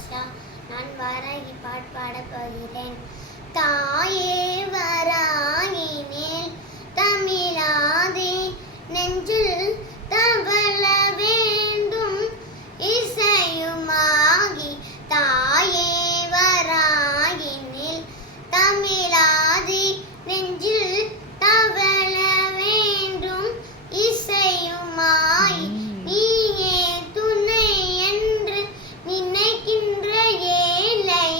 வர்ஷா. நான் வாராகி பாட்டு பாடப் போகிறேன். தாயே வராகினேல் தமிழாதே நெஞ்சில் தவள வேண்டும் இசையுமாகி. தாயே வராகினேல் தமிழாதே நெஞ்சில் தவள வேண்டும் இசையுமாய். நீயே துணை என்று நினைக்கின்ற ஏழை,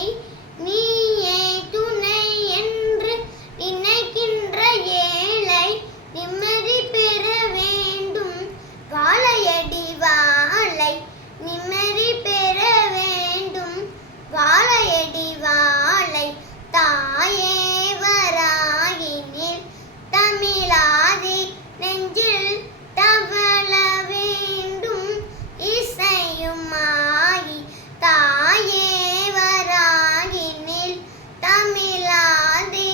நீயே துணை என்று நினைக்கின்ற ஏழை நிம்மதி பெற வேண்டும் வாழையடி வாழை. நிம்மதி பெற வேண்டும் வாழையடி வாழை. தாயே வராகினேல் தமிழாதே நெஞ்சில் தவள வேண்டும் இசையுமாகி. தாயே வராகினேல் தமிழாதே.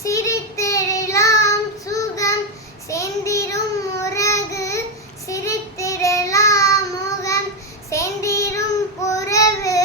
சிரித்திடலாம் சுகம் செந்திரும் முரகு, சிரித்திடலாம் முகம் செந்திரும் புறவு.